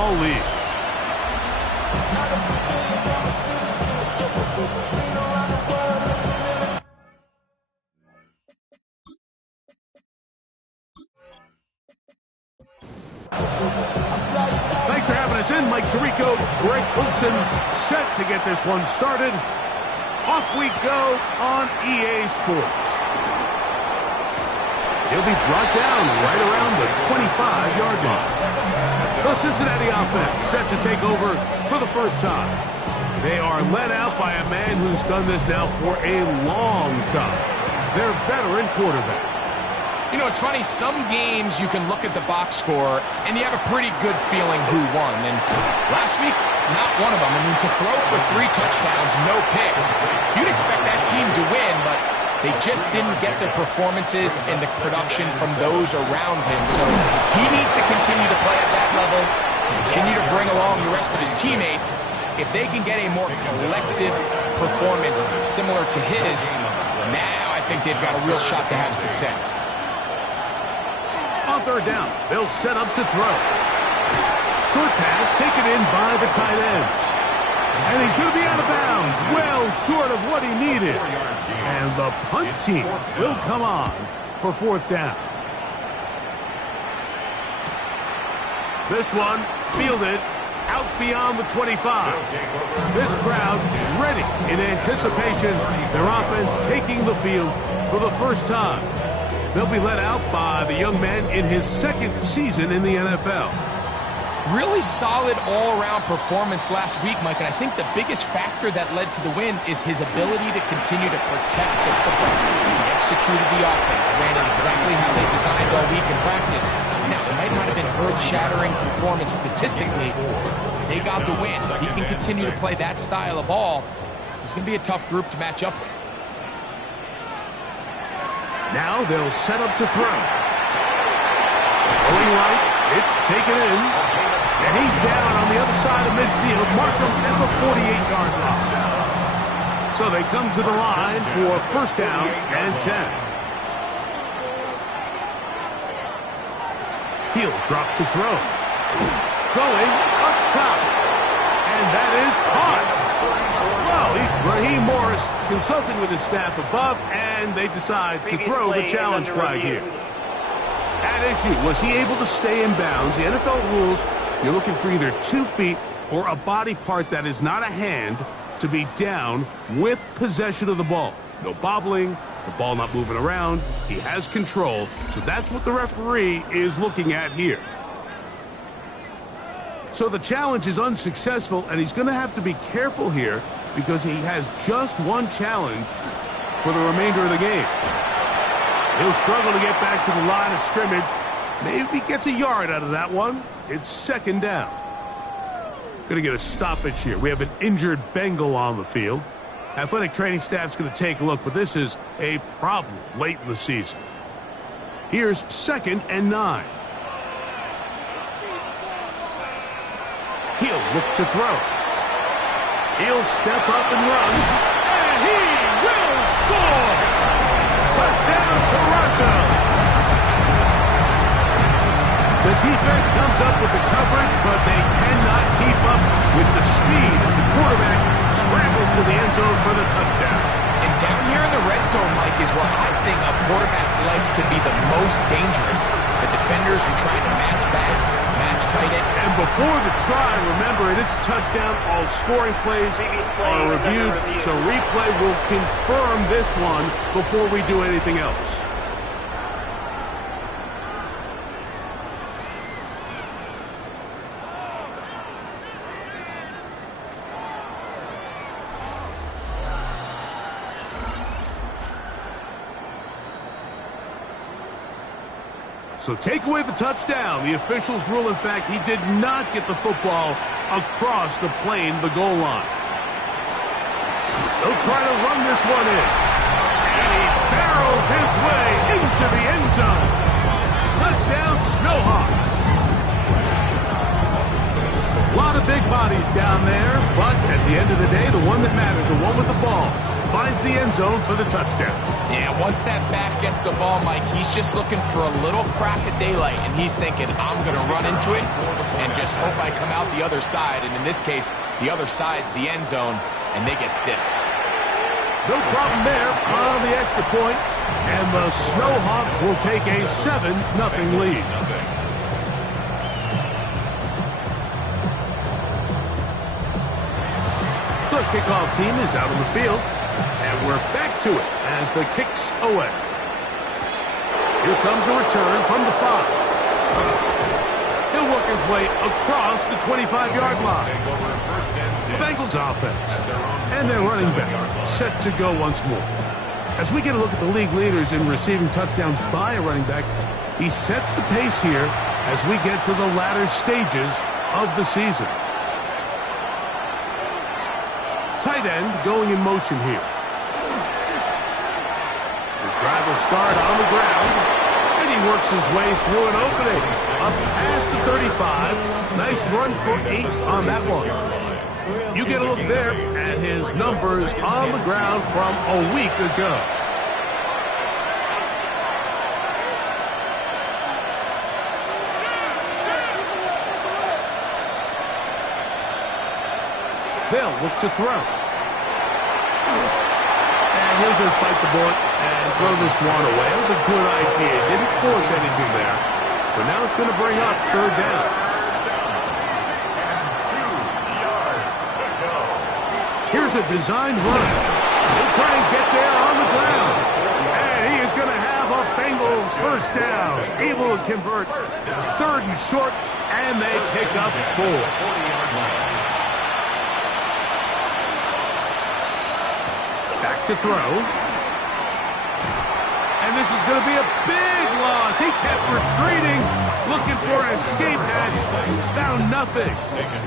small lead. Thanks for having us in, Mike Tirico. Greg Olson set to get this one started. Off we go on EA Sports. He'll be brought down right around the 25-yard line. The Cincinnati offense set to take over for the first time. They are led out by a man who's done this now for a long time. Their veteran quarterback. You know, it's funny, some games you can look at the box score and you have a pretty good feeling who won. And last week, not one of them. I mean, to throw for 3 touchdowns, no picks, you'd expect that team to win, but they just didn't get the performances and the production from those around him. So he needs to continue to play at that level, continue to bring along the rest of his teammates. If they can get a more collective performance similar to his, now I think they've got a real shot to have success. On third down, they'll set up to throw. Short pass taken in by the tight end. And he's going to be out of bounds, well short of what he needed. And the punt team will come on for fourth down. This one fielded out beyond the 25. This crowd ready in anticipation. Their offense taking the field for the first time. They'll be led out by the young man in his second season in the NFL. Really solid all-around performance last week, Mike, and I think the biggest factor that led to the win is his ability to continue to protect the football. He executed the offense, ran it exactly how they designed all week in practice. Now, it might not have been earth-shattering performance statistically. They got the win. If he can continue to play that style of ball, it's going to be a tough group to match up with. Now they'll set up to throw. Going right, it's taken in. And he's down on the other side of midfield. Mark him at the 48-yard line. So they come to the line for first down and 10. He'll drop to throw. Going up top. And that is caught. Well, Raheem Morris consulted with his staff above, and they decide to throw the challenge flag here. At issue, was he able to stay in bounds? The NFL rules, you're looking for either 2 feet or a body part that is not a hand to be down with possession of the ball. No bobbling, the ball not moving around. He has control, so that's what the referee is looking at here. So the challenge is unsuccessful, and he's going to have to be careful here because he has just one challenge for the remainder of the game. He'll struggle to get back to the line of scrimmage. Maybe gets a yard out of that one. It's second down. Going to get a stoppage here. We have an injured Bengal on the field. Athletic training staff's going to take a look, but this is a problem late in the season. Here's 2nd and 9. He'll look to throw. He'll step up and run. And he will score! Touchdown, Toronto! The defense comes up with the coverage, but they cannot keep up with the speed as the quarterback scrambles to the end zone for the touchdown. And down here in the red zone, Mike, is where I think a quarterback's legs can be the most dangerous. The defenders are trying to match backs, match tight end. And before the try, remember, it is a touchdown. All scoring plays are reviewed, so replay will confirm this one before we do anything else. So take away the touchdown. The officials rule, in fact, he did not get the football across the plane, the goal line. They'll try to run this one in. And he barrels his way into the end zone. Touchdown, Snowhawks. A lot of big bodies down there, but at the end of the day, the one that mattered, the one with the ball, finds the end zone for the touchdown. Yeah, once that back gets the ball, Mike, he's just looking for a little crack of daylight, and he's thinking, I'm going to run into it and just hope I come out the other side. And in this case, the other side's the end zone, and they get 6. No problem there on the extra point, and the Snowhawks will take a 7-0 lead. The kickoff team is out on the field, and we're back to it as the kick's away. Here comes a return from the 5. He'll work his way across the 25-yard line. The Bengals offense and their running back set to go once more. As we get a look at the league leaders in receiving touchdowns by a running back, he sets the pace here as we get to the latter stages of the season. Tight end going in motion here. His drive will start on the ground, and he works his way through an opening up past the 35. Nice run for 8 on that one. You get a look there at his numbers on the ground from a week ago. They'll look to throw. And he'll just bite the bullet and throw this one away. That was a good idea. Didn't force anything there. But now it's going to bring up 3rd down. Here's a designed run. He'll try and get there on the ground. And he is going to have a Bengals 1st down. Able to convert. It's 3rd and short, and they pick up 4. Back to throw. And this is going to be a big loss. He kept retreating, looking for an escape hatch. Found nothing.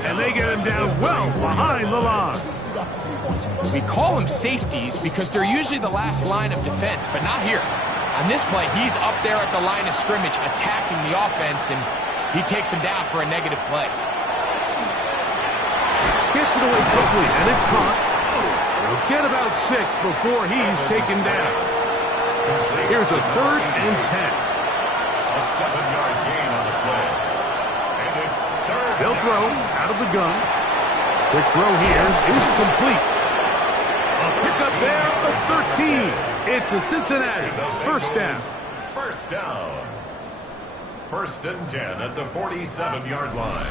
And they get him down well behind the line. We call them safeties because they're usually the last line of defense, but not here. On this play, he's up there at the line of scrimmage attacking the offense, and he takes him down for a negative play. Gets it away quickly, and it's caught. He'll get about 6 before he's taken down. Here's a 3rd and 10. A 7-yard gain on the play. And it's 3rd. They'll throw out of the gun. Quick throw here is complete. A pickup there of 13. It's a Cincinnati 1st down. 1st down. 1st and 10 at the 47-yard line.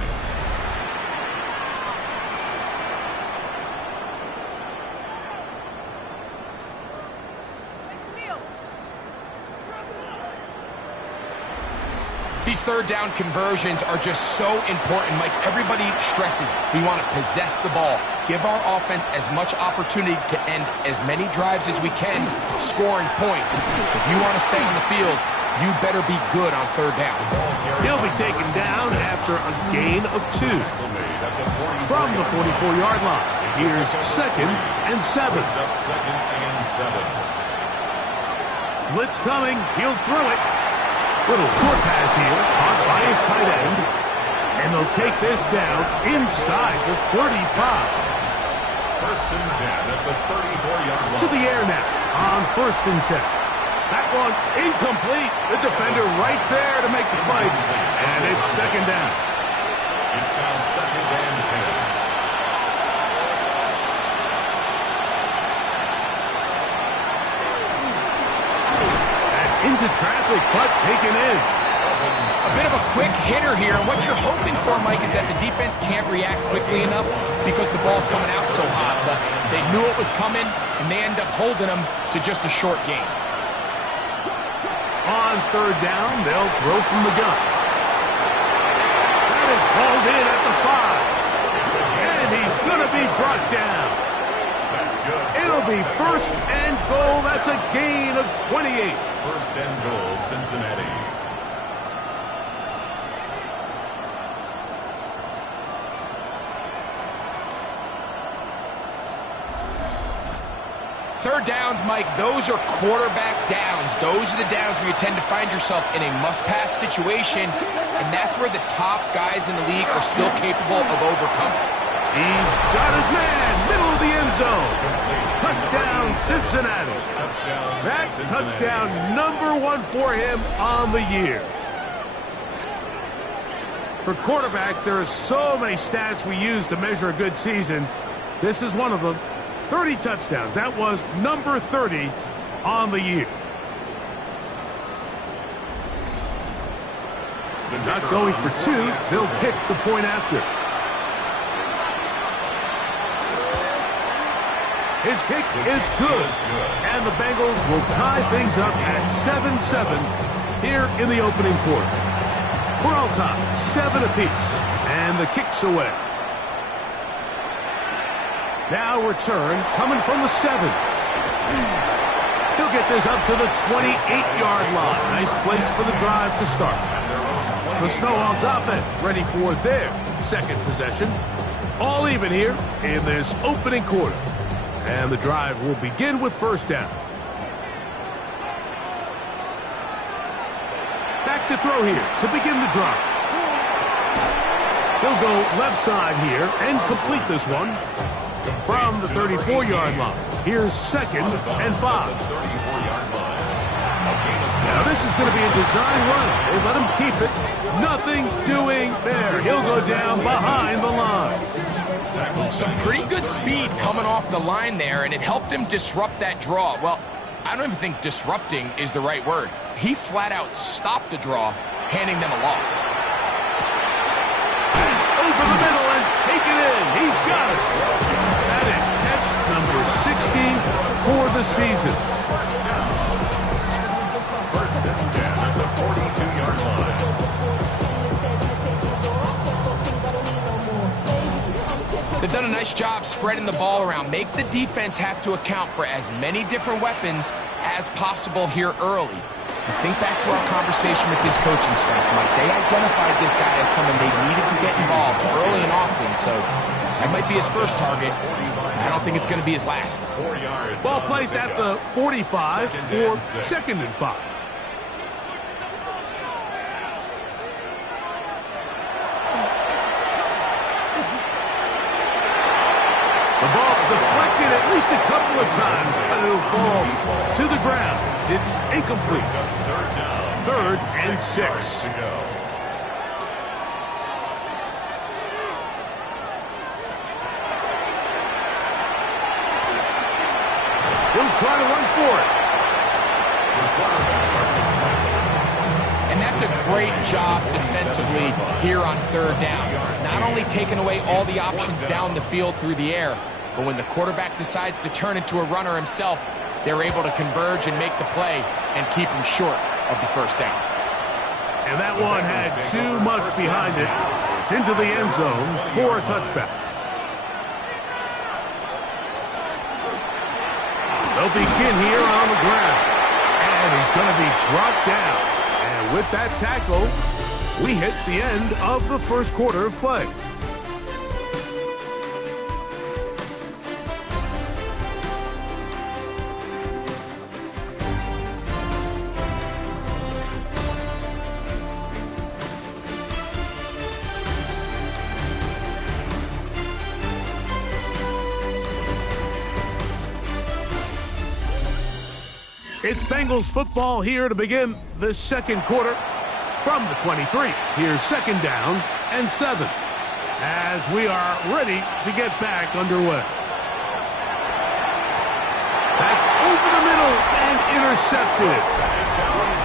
These 3rd down conversions are just so important. Mike, everybody stresses we want to possess the ball, give our offense as much opportunity to end as many drives as we can, scoring points. If you want to stay on the field, you better be good on 3rd down. He'll be taken down after a gain of 2. From the 44-yard line, here's 2nd and 7. Blitz coming, he'll throw it. Little short pass here, caught by his tight end. And they'll take this down inside the 35. 1st and 10 at the 34-yard line. To the air now on 1st and 10. That one incomplete. The defender right there to make the play. And it's 2nd down. It's now 2nd and 10. Into traffic, but taken in. A bit of a quick hitter here. And what you're hoping for, Mike, is that the defense can't react quickly enough because the ball's coming out so hot. But they knew it was coming, and they end up holding them to just a short gain. On 3rd down, they'll throw from the gun. That is hauled in at the 5. And he's going to be brought down. That's good. It'll be 1st and goal. That's a gain of 28. 1st and goal, Cincinnati. Third downs, Mike, those are quarterback downs. Those are the downs where you tend to find yourself in a must-pass situation, and that's where the top guys in the league are still capable of overcoming. He's got his man, middle of the end zone. Touchdown, Cincinnati. That touchdown, #1 for him on the year. For quarterbacks, there are so many stats we use to measure a good season. This is one of them. 30 touchdowns. That was number 30 on the year. Not going for two. They'll kick the point after. His kick is good. And the Bengals will tie things up at 7-7 here in the opening quarter. We're all tied, 7 apiece. And the kick's away. Now return coming from the 7. He'll get this up to the 28-yard line. Nice place for the drive to start. The Snowhawks offense ready for their second possession. All even here in this opening quarter. And the drive will begin with first down. Back to throw here to begin the drive. He'll go left side here and complete this one from the 34-yard line. Here's 2nd and 5. Now this is going to be a design run. They let him keep it. Nothing doing there. He'll go down behind the line. Some pretty good speed coming off the line there, and it helped him disrupt that draw. Well, I don't even think disrupting is the right word. He flat out stopped the draw, handing them a loss. And over the middle and take it in. He's got it. That is catch number 16 for the season. First and 10 at the 42-yard line. They've done a nice job spreading the ball around. Make the defense have to account for as many different weapons as possible here early. Think back to our conversation with his coaching staff, Mike. They identified this guy as someone they needed to get involved early and often, so that might be his first target. I don't think it's going to be his last. Ball placed at the 45 for 2nd and 5. The ball deflected at least a couple of times, but it'll fall to the ground. It's incomplete. 3rd and 6. He'll try to run for it. And that's a great job defensively here on 3rd down. Not only taking away all the options down the field through the air, but when the quarterback decides to turn into a runner himself, they're able to converge and make the play and keep him short of the first down. And that one had too much behind it. It's into the end zone for a touchback. They'll begin here on the ground. And he's going to be brought down. And with that tackle, we hit the end of the first quarter of play. It's Bengals football here to begin the second quarter from the 23. Here's 2nd down and 7 as we are ready to get back underway. That's over the middle and intercepted.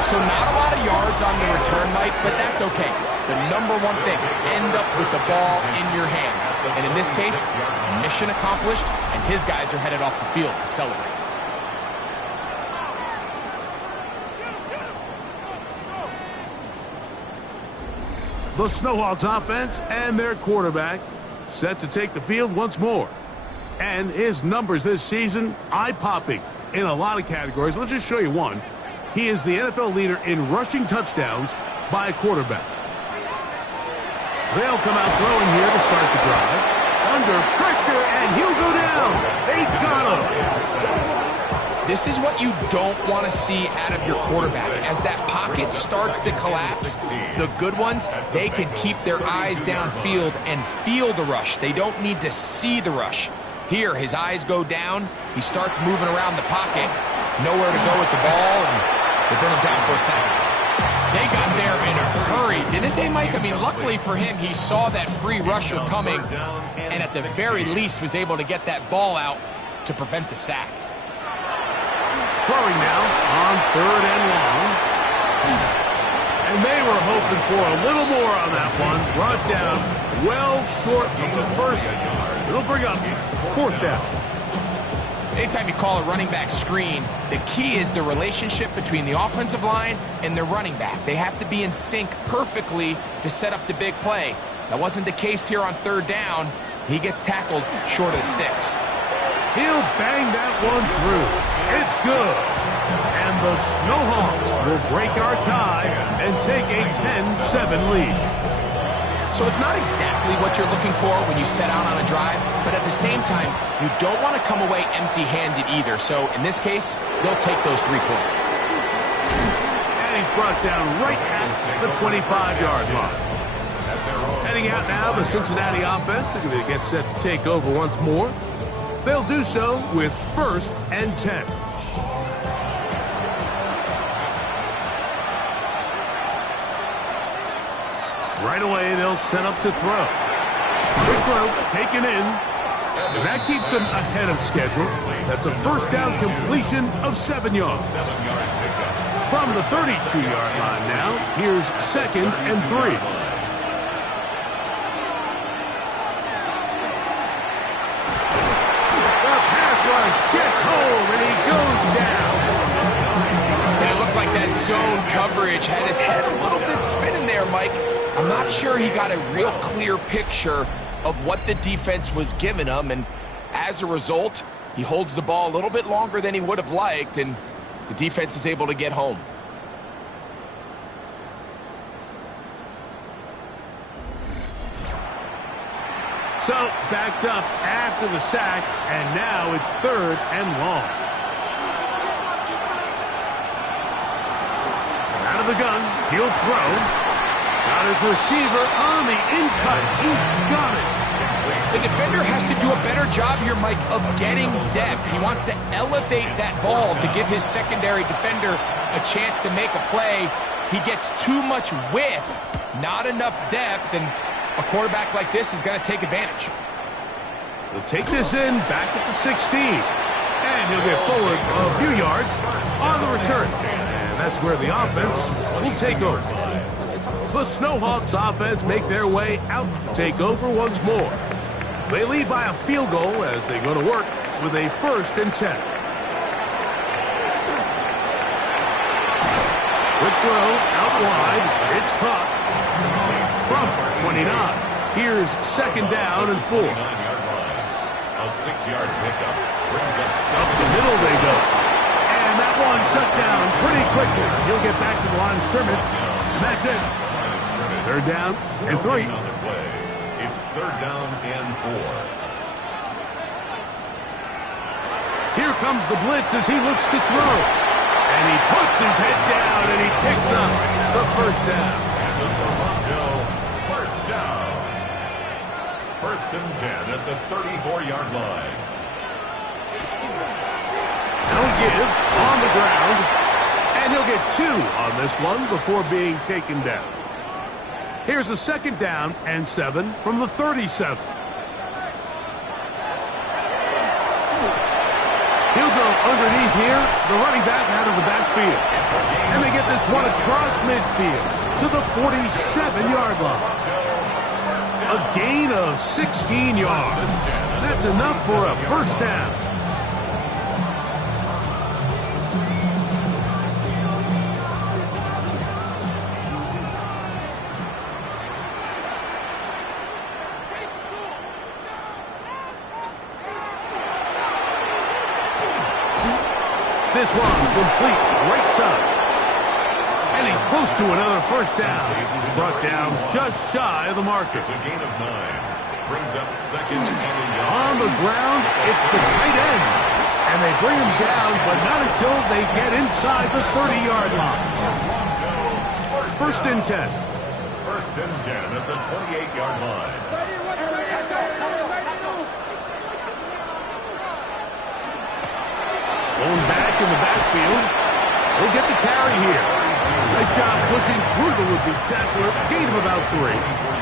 So not a lot of yards on the return, Mike, but that's okay. The #1 thing, end up with the ball in your hands. And in this case, mission accomplished, and his guys are headed off the field to celebrate. The Snowhawks offense and their quarterback set to take the field once more. And his numbers this season, eye-popping in a lot of categories. Let's just show you one. He is the NFL leader in rushing touchdowns by a quarterback. They'll come out throwing here to start the drive. Under pressure, and he'll go down. They got him. This is what you don't want to see out of your quarterback. As that pocket starts to collapse, the good ones, they can keep their eyes downfield and feel the rush. They don't need to see the rush. Here, his eyes go down. He starts moving around the pocket. Nowhere to go with the ball, and they bring him down for a sack. They got there in a hurry, didn't they, Mike? I mean, luckily for him, he saw that free rusher coming, and at the very least was able to get that ball out to prevent the sack. Throwing now on 3rd and long. And they were hoping for a little more on that one. Brought down well short of the first. It'll bring up 4th down. Anytime you call a running back screen, the key is the relationship between the offensive line and the running back. They have to be in sync perfectly to set up the big play. That wasn't the case here on 3rd down. He gets tackled short of the sticks. He'll bang that one through. It's good. And the Snowhawks will break our tie and take a 10-7 lead. So it's not exactly what you're looking for when you set out on a drive, but at the same time, you don't want to come away empty-handed either. So in this case, they'll take those 3 points. And he's brought down right at the 25-yard line. Heading out now, the Cincinnati offense. They're going to get set to take over once more. They'll do so with 1st and 10. Right away, they'll set up to throw. Quick throw, taken in. And that keeps them ahead of schedule. That's a 1st down completion of 7 yards. From the 32-yard line now, here's 2nd and 3. Gets home, and he goes down. And it looked like that zone coverage had his head a little bit spinning there, Mike. I'm not sure he got a real clear picture of what the defense was giving him, and as a result, he holds the ball a little bit longer than he would have liked, and the defense is able to get home. So, backed up after the sack, and now it's 3rd and long. Out of the gun, he'll throw. Got his receiver on the in-cut. He's got it. The defender has to do a better job here, Mike, of getting depth. He wants to elevate that ball to give his secondary defender a chance to make a play. He gets too much width, not enough depth, and a quarterback like this is going to take advantage. He'll take this in back at the 16. And he'll get forward a few yards on the return. And that's where the offense will take over. The Snowhawks offense make their way out to take over once more. They lead by a field goal as they go to work with a 1st and 10. Quick throw out wide. It's caught. From 29. Here's 2nd down and 4. A 6-yard pickup brings up the middle they go. And that one shut down pretty quickly. He'll get back to the line of scrimmage. And that's it. 3rd down and 3. It's 3rd down and 4. Here comes the blitz as he looks to throw. And he puts his head down and he picks up the 1st down. First down. 1st and 10 at the 34-yard line. He'll give on the ground. And he'll get 2 on this one before being taken down. Here's a 2nd down and 7 from the 37. He'll go underneath here, the running back out of the backfield. And they get this one across midfield to the 47-yard line. A gain of 16 yards. That's enough for a 1st down. This one complete right side. And he's close to another 1st down. He's brought down just shy of the marker. It's a gain of 9. Brings up 2nd and a yard. On the ground, it's the tight end. And they bring him down, but not until they get inside the 30-yard line. First and 10. First and 10 at the 28-yard line. Going back in the backfield. He'll get the carry here. Nice job pushing through the would-be tackler. Gain of about 3.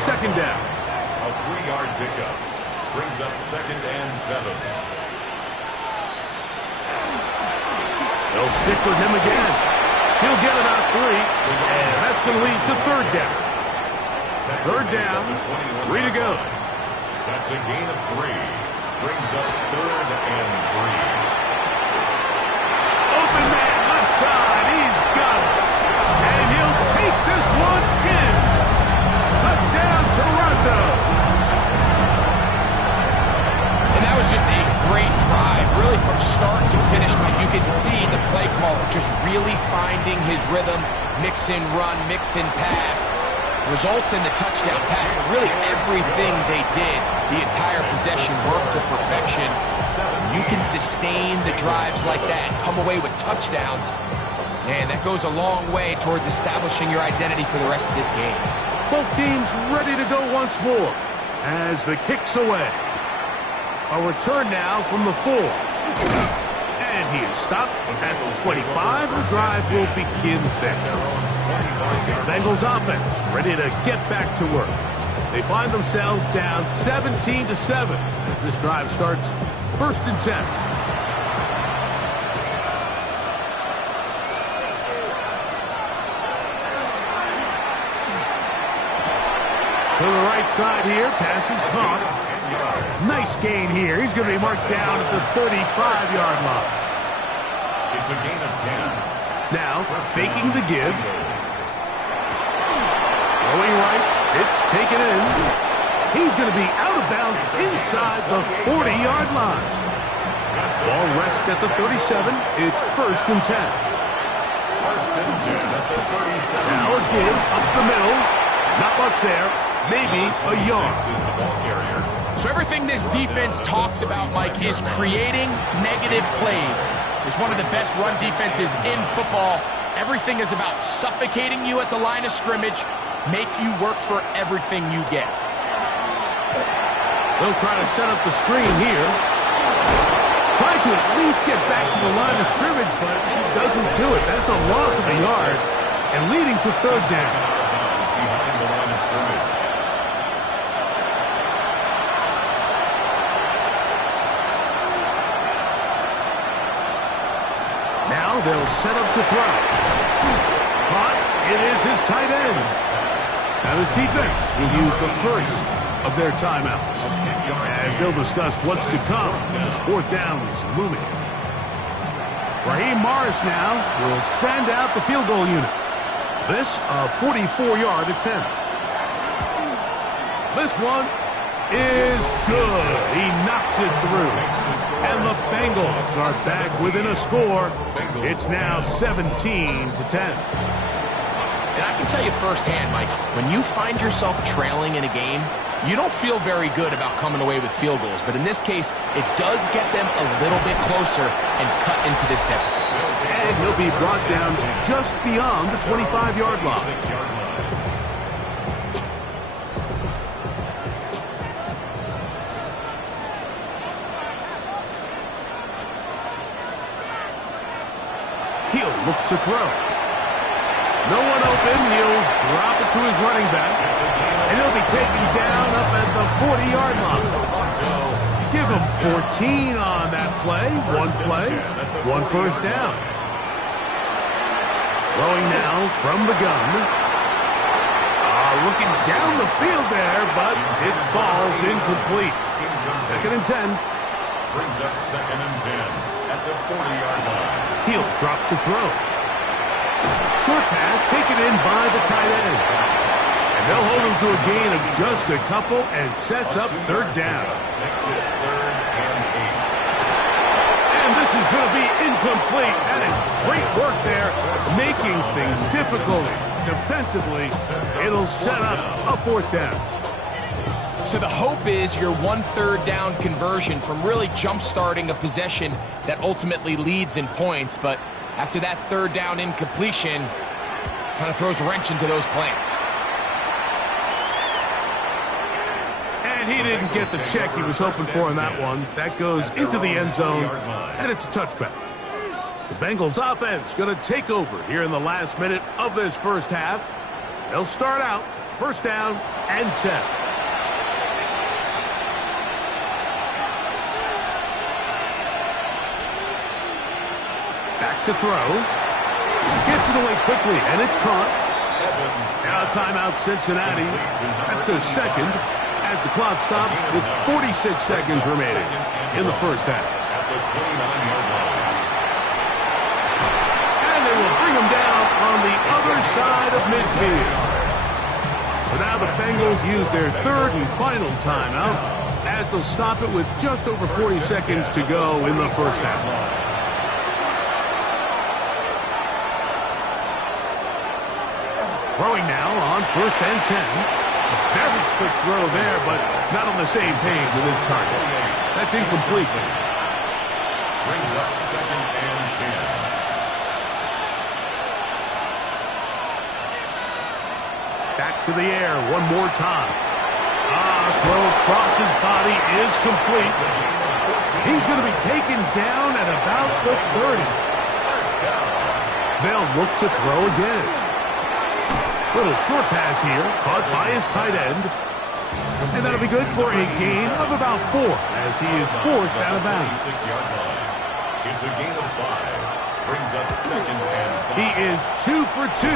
Second down. A 3-yard pickup brings up second and 7. They'll stick with him again. He'll get about 3, and that's going to lead to third down. Third down, 3 to go. That's a gain of 3. Brings up third and 3. Open man, left side, he's got it. And he'll take this one in. Touchdown, Toronto. And that was just a great drive. Really from start to finish, Mike, you could see the play caller just really finding his rhythm. Mix in run, mix in pass. Results in the touchdown pass, but really everything they did, the entire possession worked to perfection. You can sustain the drives like that, come away with touchdowns, man, that goes a long way towards establishing your identity for the rest of this game. Both teams ready to go once more as the kick's away. A return now from the 4. And he is stopped at the 25. The drive will begin there. Bengals offense ready to get back to work. They find themselves down 17-7 as this drive starts. First and 10. To the right side here, pass is caught. Nice gain here. He's going to be marked down at the 35-yard line. It's a gain of 10. Now, faking the give. Going right, it's taken in. He's going to be out of bounds inside the 40-yard line. Ball rests at the 37. It's first and 10. First and 10 at the 37. Now a give up the middle. Not much there. Maybe a yard. So everything this defense talks about, Mike, is creating negative plays. It's one of the best run defenses in football. Everything is about suffocating you at the line of scrimmage, make you work for everything you get. They'll try to set up the screen here. Try to at least get back to the line of scrimmage, but he doesn't do it. That's a loss of a yard and leading to third down. Behind the line of scrimmage. Now they'll set up to throw. Caught. It is his tight end. Now this defense will use the first of their timeouts as they'll discuss what's to come as fourth down is looming. Raheem Morris now will send out the field goal unit. This a 44-yard attempt. This one is good. He knocks it through. And the Bengals are back within a score. It's now 17-10. And I can tell you firsthand, Mike, when you find yourself trailing in a game, you don't feel very good about coming away with field goals. But in this case, it does get them a little bit closer and cut into this deficit. And he'll be brought down just beyond the 25-yard line. He'll look to throw. No one open. He'll drop it to his running back. And he'll be taken down up at the 40-yard line. Give him 14 on that play. One first down. Throwing now from the gun. Looking down the field there, but it falls incomplete. Second and 10. Brings up second and 10 at the 40-yard line. He'll drop to throw. Short pass taken in by the tight end. And they'll hold him to a gain of just a couple and sets up third down. Makes it third and 8. And this is going to be incomplete. That is great work there, making things difficult defensively. It'll set up a fourth down. So the hope is your 1 3rd down conversion from really jump-starting a possession that ultimately leads in points. But after that 3rd down incompletion, kind of throws a wrench into those plans. And he didn't get the check he was hoping for in that one. That goes into the end zone, and it's a touchback. The Bengals offense going to take over here in the last minute of this first half. They'll start out 1st down and 10. Back to throw. Gets it away quickly, and it's caught. Now timeout Cincinnati. That's their second as the clock stops with 46 seconds remaining in the first half. And they will bring him down on the other side of midfield. So now the Bengals use their 3rd and final timeout as they'll stop it with just over 40 seconds to go in the first half. Throwing now on 1st and 10. A very quick throw there, but not on the same page with his target. That's incomplete. Brings up 2nd and 10. Back to the air one more time. Throw across his body is complete. He's going to be taken down at about the 30. They'll look to throw again. Little short pass here, caught by his tight end. And that'll be good for a gain of about 4 as he is forced out of bounds. It's a gain of 5. Brings up 2nd and 5. He is 2 for 2.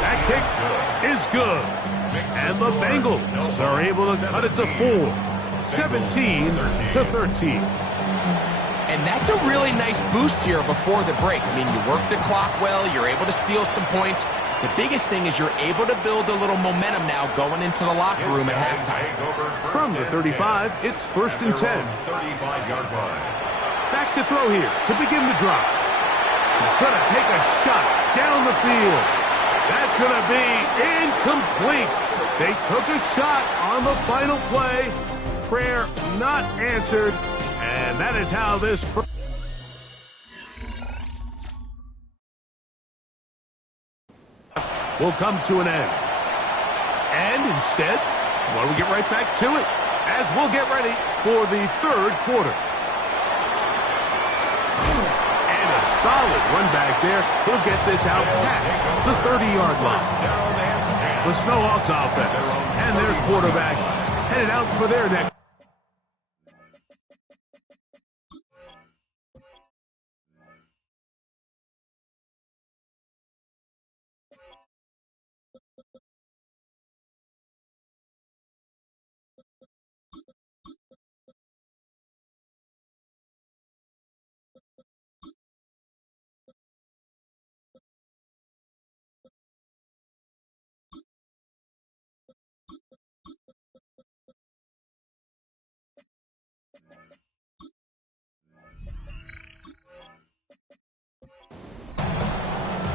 That kick is good. And the Bengals are able to cut it to 4. 17 to 13. And that's a really nice boost here before the break. I mean, you work the clock well, you're able to steal some points. The biggest thing is you're able to build a little momentum now going into the locker room at halftime. From the 35, it's 1st and 10. 35-yard line. Back to throw here to begin the drive. He's going to take a shot down the field. That's going to be incomplete. They took a shot on the final play. Prayer not answered. And that is how this will come to an end. And instead, well, we'll get right back to it as we'll get ready for the 3rd quarter. And a solid run back there. He'll get this out past the 30-yard line. The Snowhawks offense and their quarterback headed out for their next.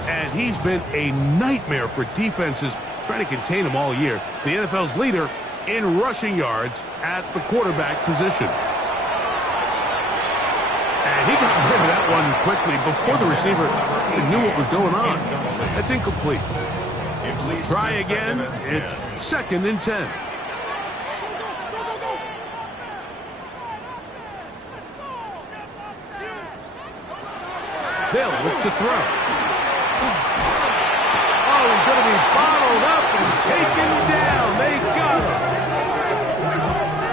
And he's been a nightmare for defenses trying to contain him all year. The NFL's leader in rushing yards at the quarterback position. And he got rid of that one quickly before the receiver even knew what was going on. That's incomplete. Try again. It's 2nd and 10. They'll look to throw. Oh, he's going to be bottled up and taken down. They got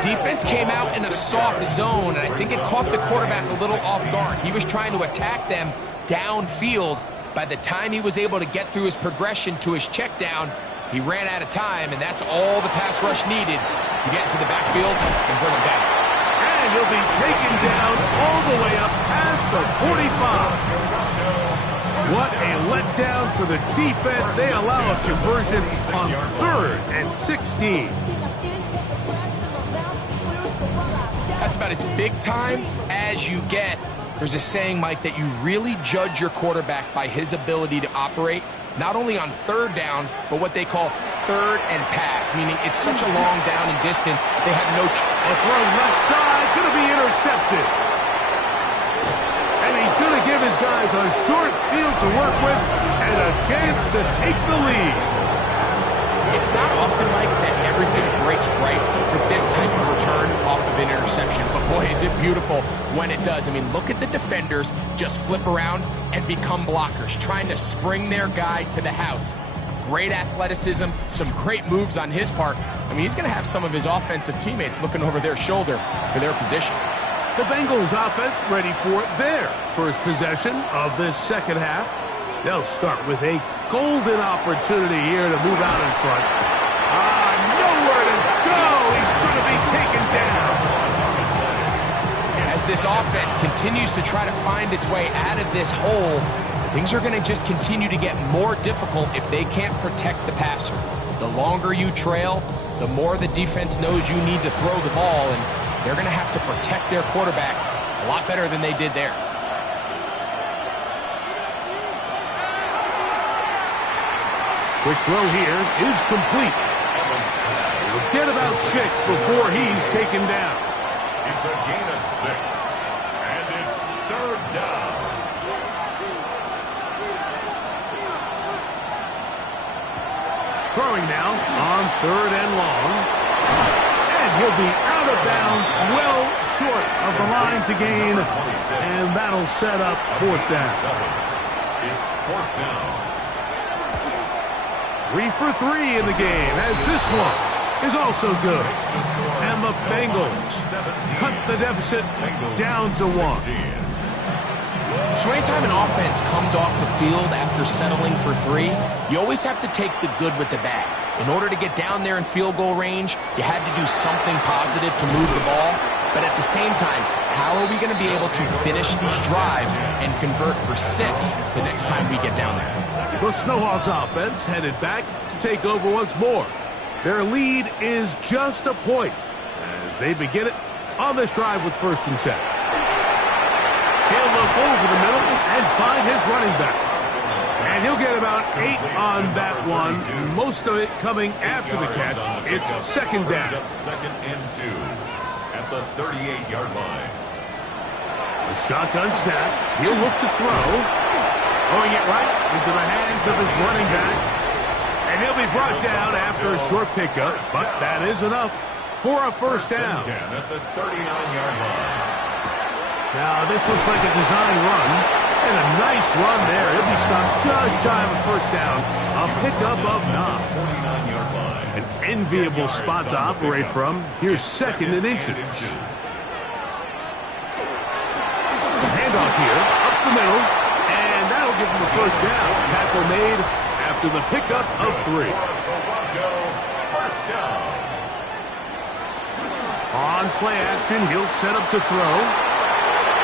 him. Defense came out in a soft zone, and I think it caught the quarterback a little off guard. He was trying to attack them downfield. By the time he was able to get through his progression to his check down, he ran out of time, and that's all the pass rush needed to get into the backfield and bring him down. And he'll be taken down all the way up past the 45. What a letdown for the defense. They allow a conversion on 3rd and 16. That's about as big time as you get. There's a saying, Mike, that you really judge your quarterback by his ability to operate, not only on 3rd down, but what they call third and pass, meaning it's such a long down and distance, they have no choice. A throw left side, going to be intercepted. And he's going to give his guys a short field to work with and a chance to take the lead. It's not often, Mike, that everything breaks right for this type of return off of an interception. But boy, is it beautiful when it does. I mean, look at the defenders just flip around and become blockers, trying to spring their guy to the house. Great athleticism, some great moves on his part. I mean, he's going to have some of his offensive teammates looking over their shoulder for their position. The Bengals offense ready for their first possession of this second half. They'll start with a golden opportunity here to move out in front. Nowhere to go. He's going to be taken down. As this offense continues to try to find its way out of this hole, things are going to just continue to get more difficult if they can't protect the passer. The longer you trail, the more the defense knows you need to throw the ball, and they're going to have to protect their quarterback a lot better than they did there. Quick throw here is complete. He'll get about 6 before he's taken down. It's a gain of 6, and it's third down. Throwing now on third and long. And he'll be out of bounds, well short of the line to gain. And that'll set up fourth down. It's fourth down. 3 for 3 in the game, as this one is also good. And the Bengals cut the deficit down to 1. So anytime an offense comes off the field after settling for 3, you always have to take the good with the bad. In order to get down there in field goal range, you had to do something positive to move the ball. But at the same time, how are we going to be able to finish these drives and convert for 6 the next time we get down there? The SHawks offense headed back to take over once more. Their lead is just a point as they begin it on this drive with first and 10. He'll look over the middle and find his running back. And he'll get about 8 on that one, most of it coming after the catch. It's second down. Second and 2 at the 38-yard line. The shotgun snap. He'll look to throw. Throwing it right into the hands of his running back. And he'll be brought down after a short pickup, but that is enough for a first down. 10 at the 39-yard line. Now, this looks like a design run, and a nice run there. He'll be stopped just shy of a first down. A pickup of 9. 49-yard line. An enviable spot to operate from. Here's second and inches. Handoff here, up the middle, and that'll give him the first down. Tackle made after the pickup of 3. First down. On play action, he'll set up to throw.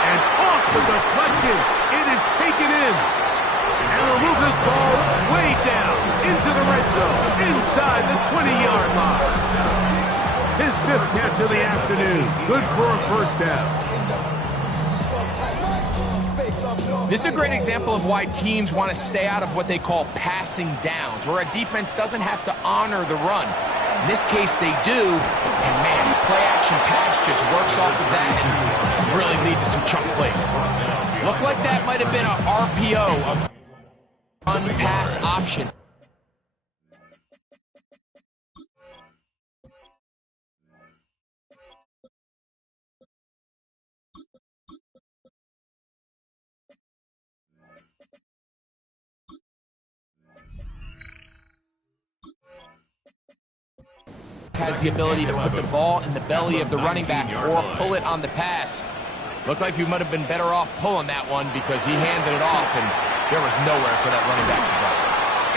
And off the deflection, it is taken in. And will move this ball way down into the red zone, inside the 20-yard line. His 5th catch of the afternoon. Good for a first down. This is a great example of why teams want to stay out of what they call passing downs, where a defense doesn't have to honor the run. In this case, they do, and man, the play-action pass just works off of that and really lead to some chunk plays. Looked like that might have been an RPO, a run-pass option. Has the ability to put the ball in the belly of the running back or pull it on the pass. Looked like he might have been better off pulling that one because he handed it off and there was nowhere for that running back to go.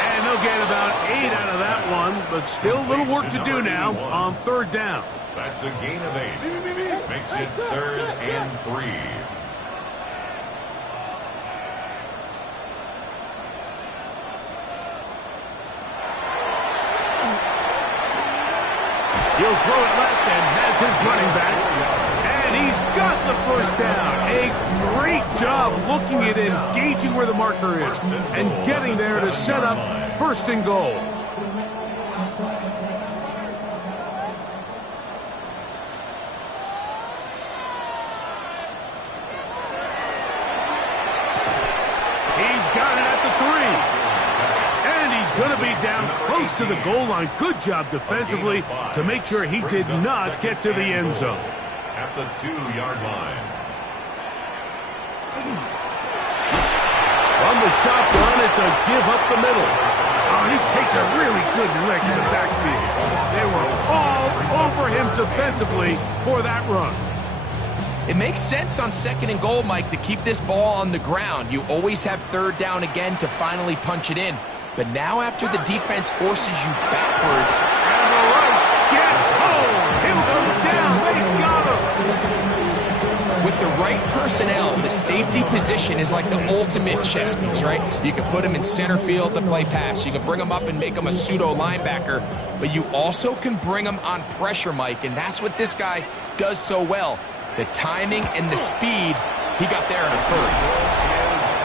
And they'll get about 8 out of that one, but still a little work to do now on third down. That's a gain of 8. Makes it third and 3. He'll throw it left and has his running back. And he's got the first down. A great job looking at engaging where the marker is and getting there to set up first and goal. got it at the 3. And he's going to be down close to the goal line. Good job defensively to make sure he did not get to the end zone. At the 2-yard line. From the shotgun, it's a give up the middle. Oh, he takes a really good lick in the backfield. They were all over him defensively for that run. It makes sense on 2nd and goal, Mike, to keep this ball on the ground. You always have 3rd down again to finally punch it in. But now after the defense forces you backwards... And the rush gets home. He'll go down. They got him. With the right personnel, the safety position is like the ultimate chess piece, right? You can put him in center field to play pass. You can bring him up and make him a pseudo linebacker. But you also can bring him on pressure, Mike, and that's what this guy does so well. The timing and the speed, he got there in a hurry.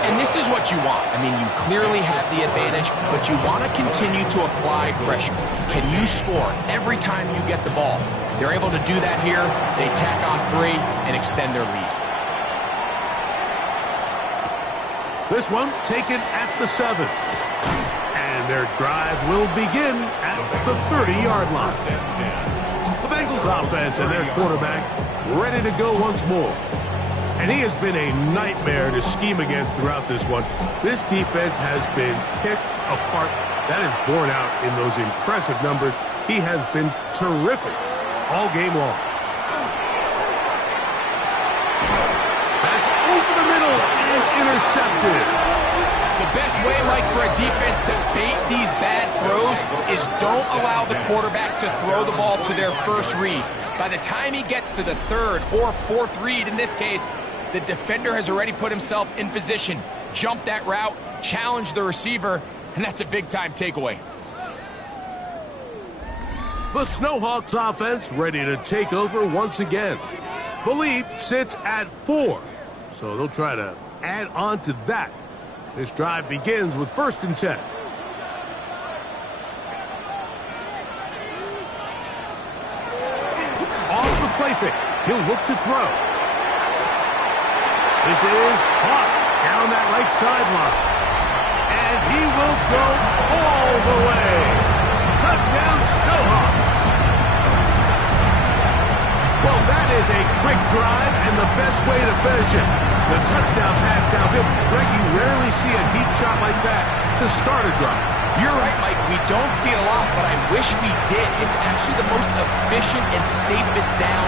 And this is what you want. I mean, you clearly have the advantage, but you want to continue to apply pressure. Can you score every time you get the ball? They're able to do that here. They tack on 3 and extend their lead. This one taken at the 7. And their drive will begin at the 30-yard line. The Bengals offense and their quarterback ready to go once more. And he has been a nightmare to scheme against throughout this one. This defense has been picked apart. That is borne out in those impressive numbers. He has been terrific all game long. That's over the middle and intercepted. The best way, Mike, for a defense to bait these bad throws is don't allow the quarterback to throw the ball to their first read. By the time he gets to the 3rd or 4th read, in this case, the defender has already put himself in position, jumped that route, challenged the receiver, and that's a big-time takeaway. The Snowhawks offense ready to take over once again. Philippe sits at 4, so they'll try to add on to that. This drive begins with 1st and 10. Off the play fake. He'll look to throw. This is caught down that right sideline. And he will go all the way. Touchdown, Snowhawks. Well, that is a quick drive and the best way to finish it. The touchdown pass downfield. Greg, you rarely see a deep shot like that to start a drive. You're right, Mike. We don't see it a lot, but I wish we did. It's actually the most efficient and safest down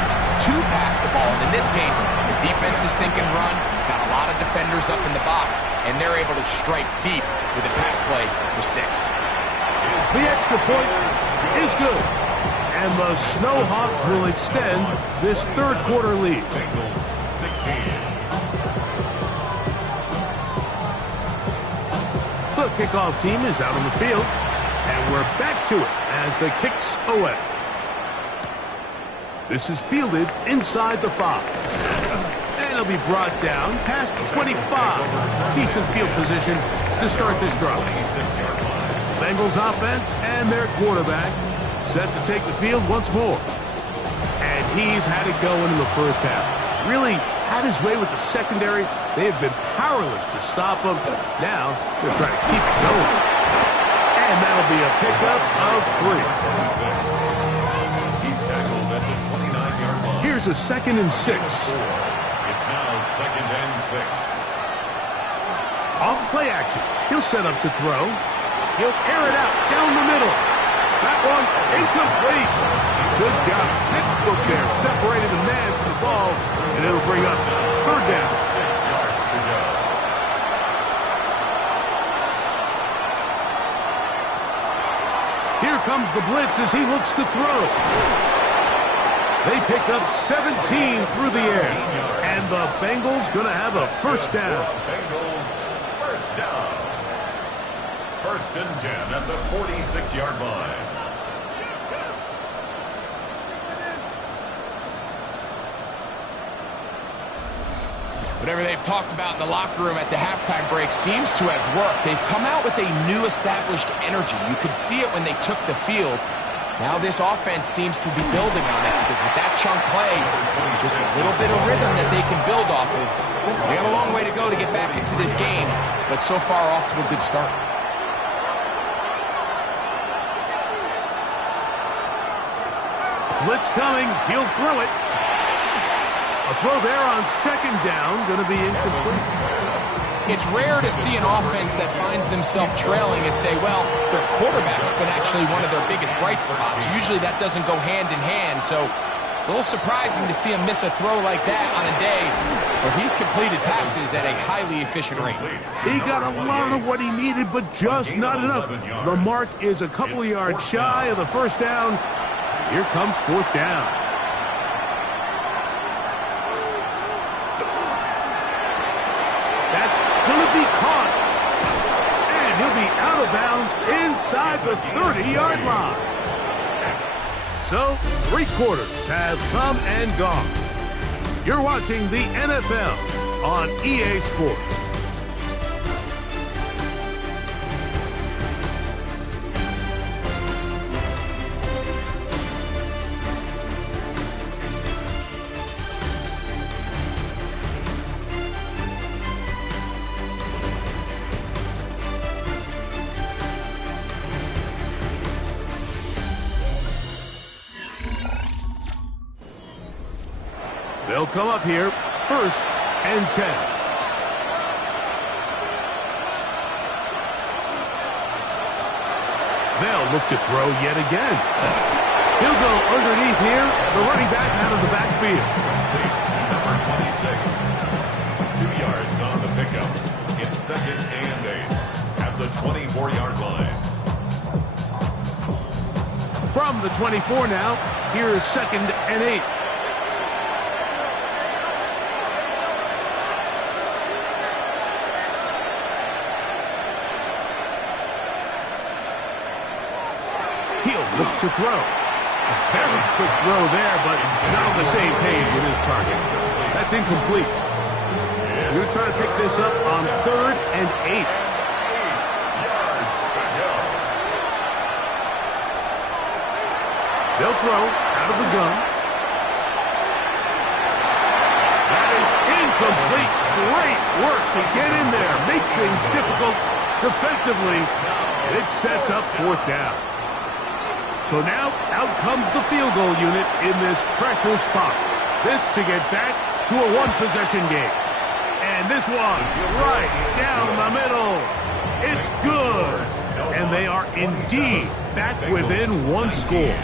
to pass the ball. And in this case, the defense is thinking run, got a lot of defenders up in the box, and they're able to strike deep with a pass play for 6. The extra point is good. And the Snowhawks will extend this 3rd quarter lead. Bengals 16. The kickoff team is out on the field, and we're back to it as the kicks away. This is fielded inside the 5. And it'll be brought down past the 25. Decent field position to start this drive. Bengals offense and their quarterback set to take the field once more. And he's had it going in the first half. Really had his way with the secondary. They have been powerless to stop him. Now they're trying to keep it going. And that'll be a pickup of 3. He's tackled at the 29-yard line. Here's a 2nd and 6. It's now 2nd and 6. Off play action. He'll set up to throw. He'll air it out down the middle. That one incomplete. Good job. Textbook there. Separated the man from the ball. And it'll bring up 3rd down. 6 yards to go. Here comes the blitz as he looks to throw. They pick up 17 through the air. And the Bengals going to have a 1st down. Bengals 1st down. 1st and 10 at the 46-yard line. Whatever they've talked about in the locker room at the halftime break seems to have worked. They've come out with a new established energy. You could see it when they took the field. Now this offense seems to be building on it because with that chunk play, just a little bit of rhythm that they can build off of. They got a long way to go to get back into this game, but so far off to a good start. Blitz coming. He'll throw it. A throw there on second down. Going to be incomplete. It's rare to see an offense that finds themselves trailing and say, well, their quarterback's been actually one of their biggest bright spots. Usually that doesn't go hand in hand, so it's a little surprising to see him miss a throw like that on a day where he's completed passes at a highly efficient rate. He got a lot of what he needed, but just not enough. The mark is a couple of yards shy of the first down. Here comes fourth down. That's going to be caught. And he'll be out of bounds inside the 30-yard line. So, 3 quarters have come and gone. You're watching the NFL on EA Sports. They'll come up here, 1st and 10. They'll look to throw yet again. He'll go underneath here, the running back out of the backfield. Number 26. 2 yards on the pickup. It's 2nd and 8 at the 24-yard line. From the 24 now, here's 2nd and 8. Look to throw. A very quick throw there, but not on the same page with his target. That's incomplete. You're trying to pick this up on 3rd and 8. They'll throw out of the gun. That is incomplete. Great work to get in there. Make things difficult defensively. And it sets up 4th down. So now, out comes the field goal unit in this pressure spot. This to get back to a 1-possession game. And this one, right down the middle. It's good. And they are indeed back within 1 score.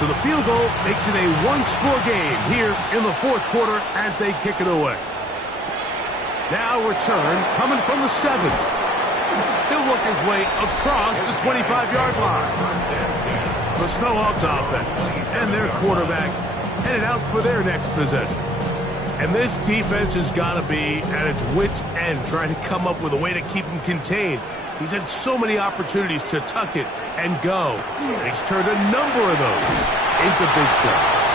So the field goal makes it a 1-score game here in the 4th quarter as they kick it away. Now return coming from the 7th. He'll work his way across the 25-yard line. The Snowhawks offense and their quarterback headed out for their next possession. And this defense has got to be at its wits' end trying to come up with a way to keep him contained. He's had so many opportunities to tuck it and go. And he's turned a number of those into big plays.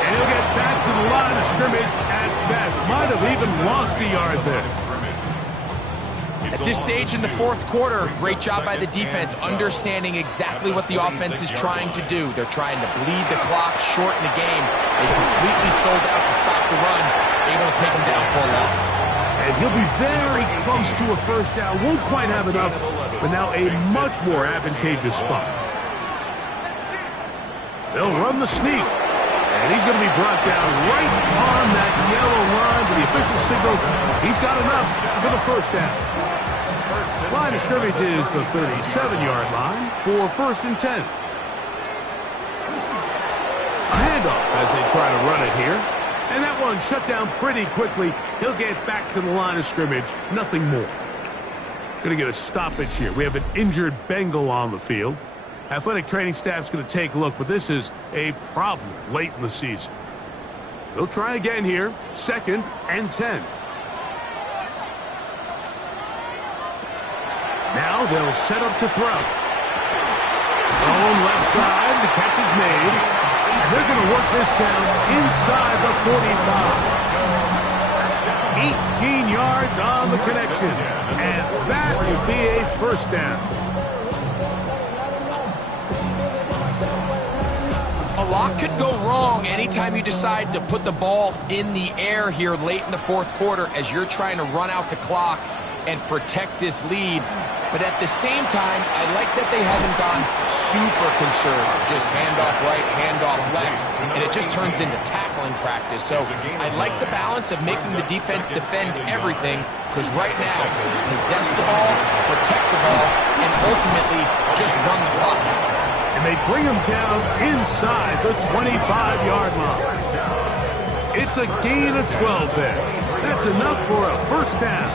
And he'll get back to the line of scrimmage at best. Might have even lost a yard there. At this stage in the 4th quarter, great job by the defense understanding exactly what the offense is trying to do. They're trying to bleed the clock, shorten the game. They completely sold out to stop the run, able to take them down for a loss. And he'll be very close to a 1st down. Won't quite have enough, but now a much more advantageous spot. They'll run the sneak. And he's going to be brought down right on that yellow line for the official signal. He's got enough for the 1st down. Line of scrimmage is the 37-yard line for 1st and 10. A handoff as they try to run it here. And that one shut down pretty quickly. He'll get back to the line of scrimmage. Nothing more. Going to get a stoppage here. We have an injured Bengal on the field. Athletic training staff's going to take a look, but this is a problem late in the season. They'll try again here. 2nd and 10. Now they'll set up to throw. Thrown left side. The catch is made. And they're going to work this down inside the 45. 18 yards on the connection. And that will be a 1st down. lot could go wrong anytime you decide to put the ball in the air here late in the fourth quarter as you're trying to run out the clock and protect this lead. But at the same time, I like that they haven't gone super conservative. Just handoff right, handoff left, and it just turns into tackling practice. So I like the balance of making the defense defend everything, because right now, possess the ball, protect the ball, and ultimately just run the clock. And they bring him down inside the 25-yard line. It's a gain of 12 there. That's enough for a first down.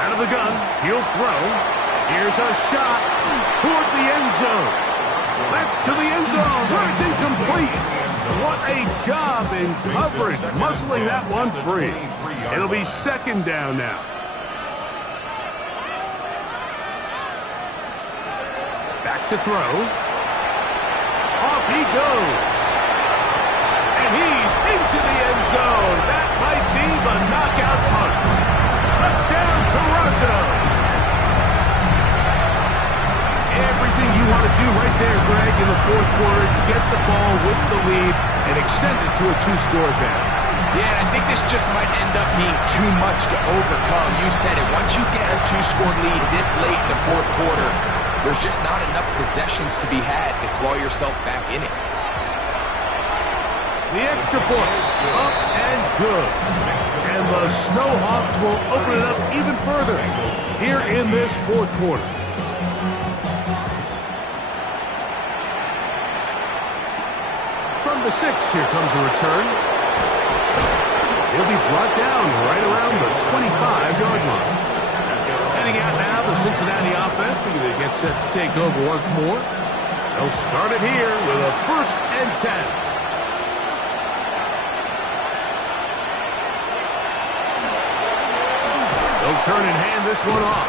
Out of the gun, he'll throw. Here's a shot toward the end zone. That's to the end zone, but it's incomplete. What a job in coverage, muscling that one free. It'll be second down now. Back to throw. Off he goes. And he's into the end zone. That might be the knockout punch. Touchdown, Toronto. Everything you want to do right there, Greg, in the fourth quarter, get the ball with the lead and extend it to a two-score advantage. Yeah, and I think this just might end up being too much to overcome. You said it. Once you get a two-score lead this late in the fourth quarter, there's just not enough possessions to be had to claw yourself back in it. The extra point, up and good. And the Snowhawks will open it up even further here in this fourth quarter. From the 6, here comes a return. He'll be brought down right around the 25-yard line. Heading out now, the Cincinnati offense. They're going to get set to take over once more. They'll start it here with a 1st and 10. They'll turn and hand this one off.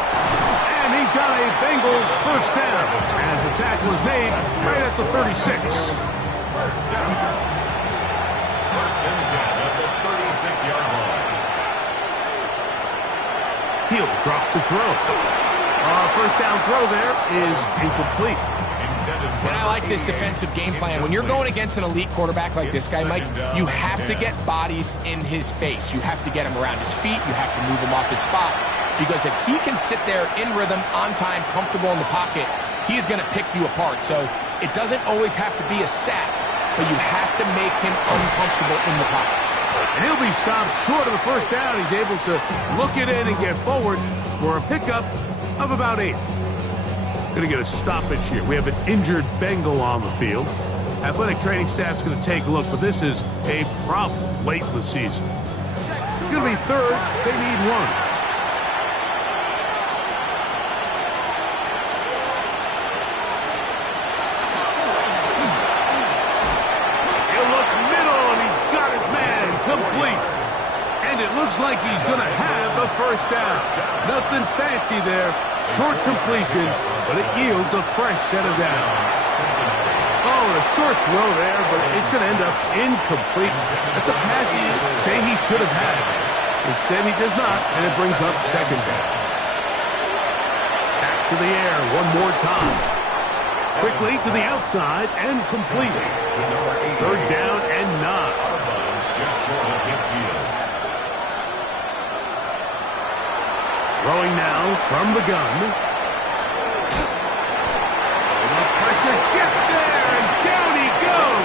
And he's got a Bengals first down as the tackle is made right at the 36. First down. First and 10 at the 36-yard line. He'll drop to throw. First down throw there is incomplete. And I like this defensive game plan. When you're going against an elite quarterback like this guy, Mike, you have to get bodies in his face. You have to get him around his feet. You have to move him off his spot. Because if he can sit there in rhythm, on time, comfortable in the pocket, he's going to pick you apart. So it doesn't always have to be a sack, but you have to make him uncomfortable in the pocket. And he'll be stopped short of the first down. He's able to look it in and get forward for a pickup of about 8. Going to get a stoppage here. We have an injured Bengal on the field. Athletic training staff's going to take a look, but this is a problem late in the season. It's going to be 3rd. They need 1. He'll look middle, and he's got his man complete. And it looks like he's going to have the first down. Nothing fancy there. Short completion, but it yields a fresh set of downs. Oh, a short throw there, but it's going to end up incomplete. That's a pass you say he should have had. Instead, he does not, and it brings up second down. Back to the air one more time. Quickly to the outside and complete. 3rd down and 9. Just short of midfield. Throwing now from the gun. The pressure gets there, and down he goes.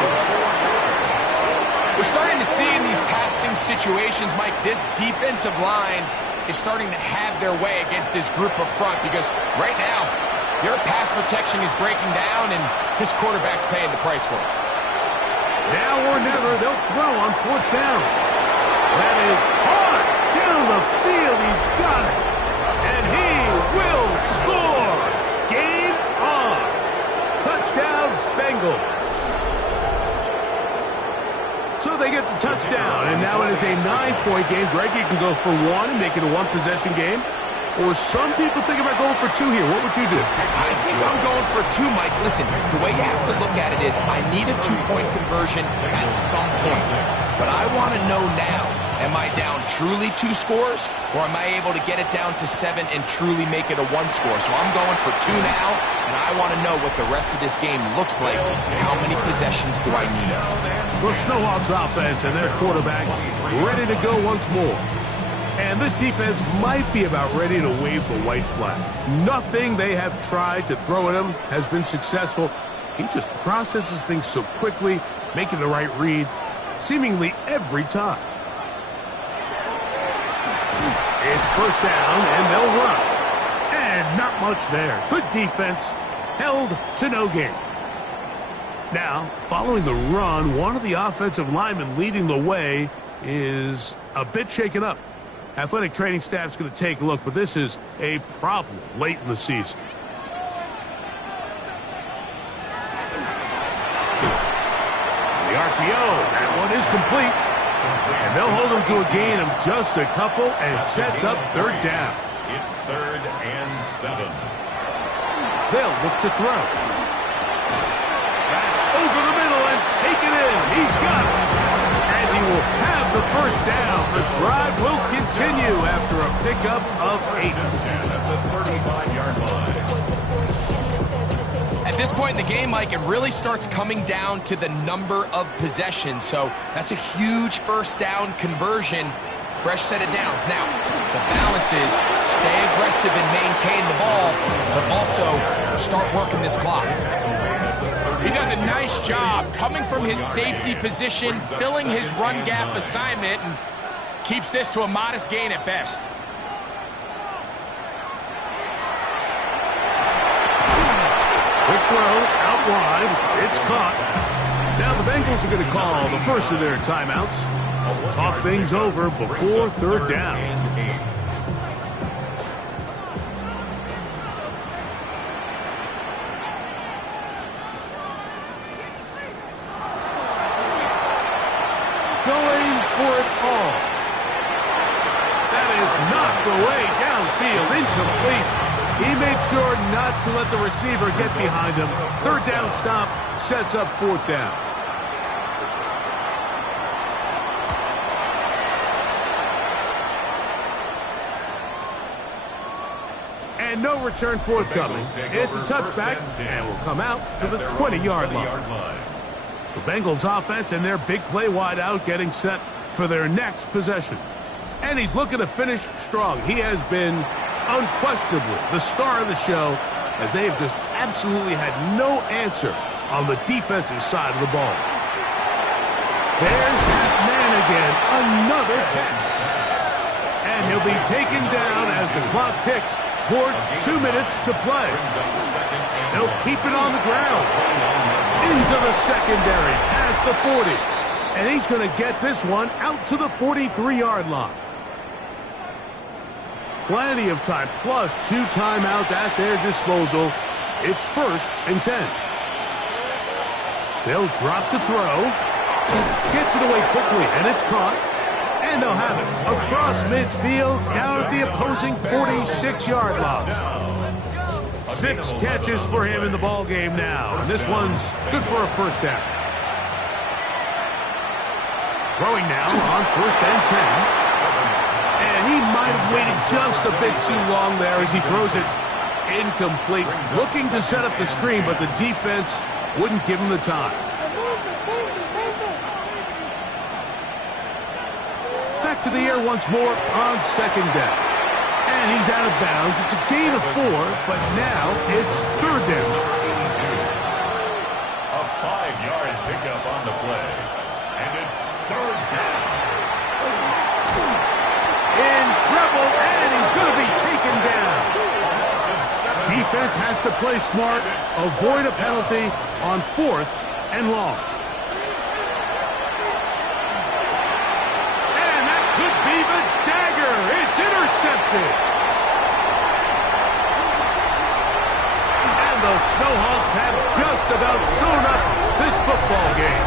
We're starting to see in these passing situations, Mike, this defensive line is starting to have their way against this group up front because right now, their pass protection is breaking down, and this quarterback's paying the price for it. Now or never, they'll throw on 4th down. That is hard down the field. He's got it. And he will score. Game on. Touchdown, Bengals. So they get the touchdown, and now it is a 9-point game. Greg, you can go for 1 and make it a 1-possession game. or some people think about going for 2 here. What would you do? I think I'm going for 2, Mike. Listen, the way you have to look at it is I need a 2-point conversion at some point. But I want to know now, am I down truly 2 scores, or am I able to get it down to 7 and truly make it a 1 score? So I'm going for 2 now, and I want to know what the rest of this game looks like. How many possessions do I need? The SHawks offense and their quarterback ready to go once more. And this defense might be about ready to wave the white flag. Nothing they have tried to throw at him has been successful. He just processes things so quickly, making the right read, seemingly every time. It's first down, and they'll run. And not much there. Good defense, held to no gain. Now, following the run, one of the offensive linemen leading the way is a bit shaken up. Athletic training staff's going to take a look, but this is a problem late in the season. The RPO, that one is complete. And they'll hold him to a gain of just a couple, and it sets up third down. It's 3rd and 7. They'll look to throw. That's over the middle and taken in. He's got it. And he will have the first down. The drive will continue after a pickup of 8. At the 35-yard line. At this point in the game, Mike, it really starts coming down to the number of possessions. So that's a huge first down conversion. Fresh set of downs. Now, the balance is stay aggressive and maintain the ball, but also start working this clock. He does a nice job coming from his safety position, filling his run gap assignment, and keeps this to a modest gain at best. Quick throw, out wide. It's caught. Now the Bengals are going to call the first of their timeouts. Talk things over before third down. Going for it all. That is knocked away downfield, incomplete. He made sure not to let the receiver get behind him. Third down stop sets up fourth down. And no return forthcoming. It's a touchback, and will come out to the 20-yard line. The Bengals offense and their big play wideout getting set for their next possession. And he's looking to finish strong. He has been unquestionably the star of the show, as they have just absolutely had no answer on the defensive side of the ball. There's that man again, another catch. And he'll be taken down as the clock ticks towards 2 minutes to play. They'll keep it on the ground. Into the secondary, past the 40. And he's going to get this one out to the 43-yard line. Plenty of time, plus 2 timeouts at their disposal. It's 1st and 10. They'll drop to throw. Gets it away quickly, and it's caught. And they'll have it across midfield, down at the opposing 46-yard line. 6 catches for him in the ball game now. And this one's good for a first down. Throwing now on 1st and 10. And he might have waited just a bit too long there as he throws it incomplete. Looking to set up the screen, but the defense wouldn't give him the time. Back to the air once more on 2nd down. And he's out of bounds. It's a gain of 4, but now it's 3rd down. A 5-yard pickup on the play. And it's 3rd down. In trouble, and he's going to be taken down. Defense has to play smart, avoid a penalty on 4th and long. And that could be the dagger. It's intercepted. And the Snowhawks have just about sewn up this football game.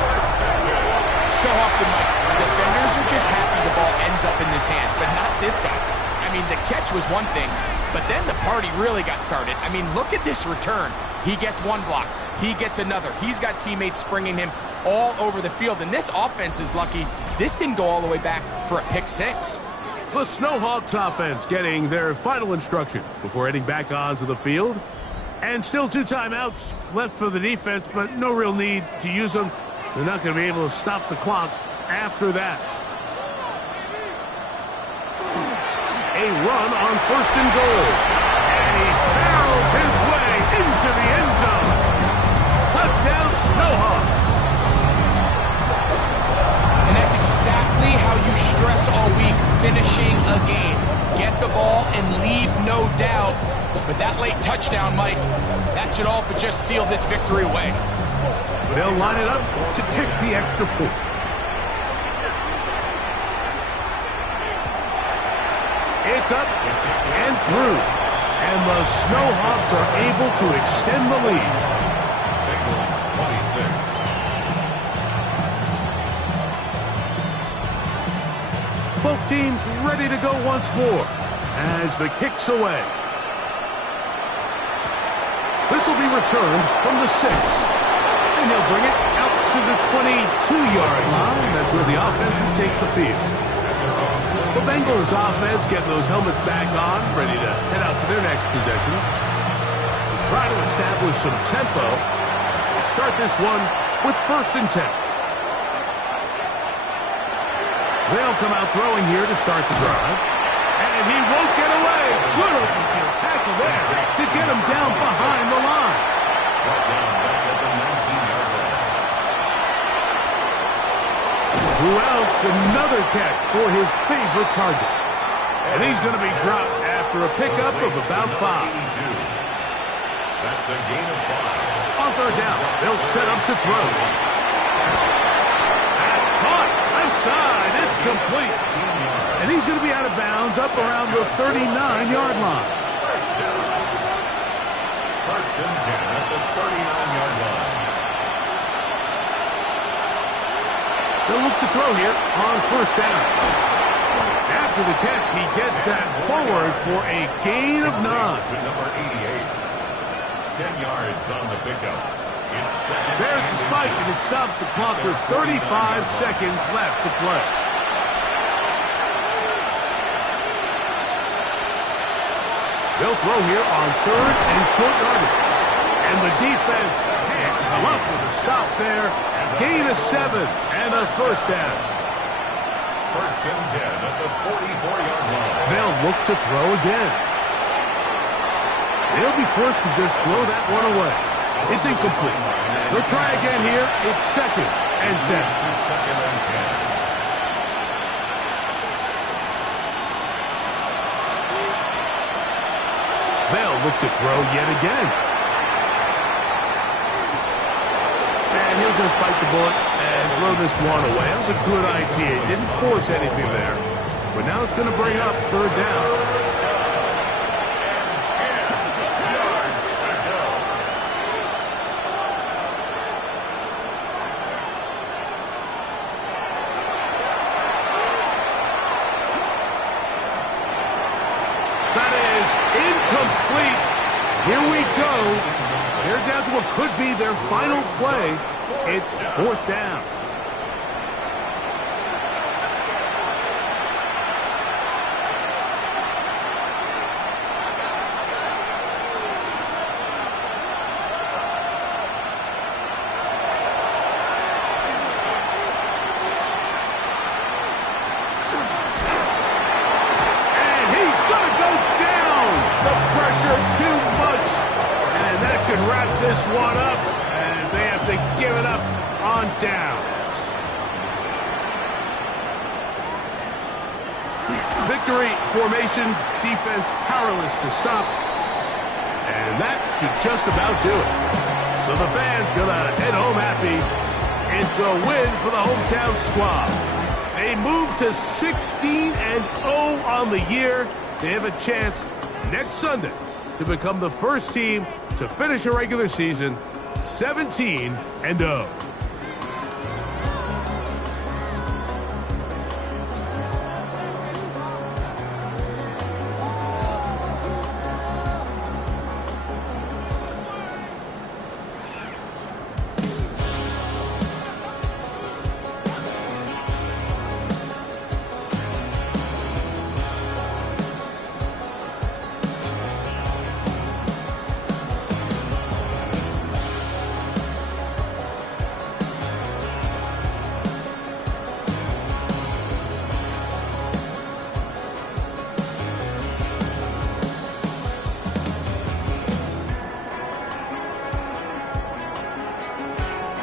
So often, Mike, Defenders are just happy the ball ends up in his hands, but not this guy. I mean, the catch was one thing, but then the party really got started. I mean, look at this return. He gets one block. He gets another. He's got teammates springing him all over the field, and this offense is lucky this didn't go all the way back for a pick six. The Snowhawks offense getting their final instructions before heading back onto the field. And still 2 timeouts left for the defense, but no real need to use them. They're not going to be able to stop the clock after that. A run on 1st and goal. And he barrels his way into the end zone. Touchdown Snowhawks. And that's exactly how you stress all week finishing a game. Get the ball and leave no doubt. But that late touchdown, Mike, that should all but just seal this victory away. They'll line it up to kick the extra point. It's up and through. And the Snowhawks are able to extend the lead. Bengals 26. Both teams ready to go once more as the kick's away. This will be returned from the 6. And he'll bring it out to the 22-yard line. That's where the offense will take the field. The Bengals offense getting those helmets back on, ready to head out for their next possession. We'll try to establish some tempo as we start this one with 1st and 10. They'll come out throwing here to start the drive. And he won't get away. Good open field tackle there to get him down behind the line. Brought down back at the 19-yard line. Who else? Another catch for his favorite target. And he's going to be dropped after a pickup of about 5. That's a gain of 5. On 3rd down, they'll set up to throw. That's caught. Left side. It's complete. And he's going to be out of bounds up around the 39-yard line. First and 10 at the 39-yard line. They'll look to throw here on 1st down. After the catch, he gets that forward for a gain of 9. To number 88. 10 yards on the pickup. It's second. There's the spike, and it stops the clock with 35 seconds left to play. They'll throw here on 3rd and short yardage. And the defense can't come up with a stop there. Gain of 7 and a 1st down. First and 10 at the 44-yard line. They'll look to throw again. They'll be forced to just throw that one away. It's incomplete. They'll try again here. It's 2nd and 10. Second and 10. They'll look to throw yet again. And he'll just bite the bullet and throw this one away. That was a good idea. He didn't force anything there. But now it's going to bring up 3rd down. That is incomplete. Here we go. They're down to what could be their final play. It's 4th down. And he's going to go down. The pressure too much. And that should wrap this one up as they have to give it up on downs. Victory formation, defense powerless to stop. And that should just about do it. So the fans gonna head home happy. It's a win for the hometown squad. They move to 16-0 on the year. They have a chance next Sunday to become the first team to finish a regular season 17-0.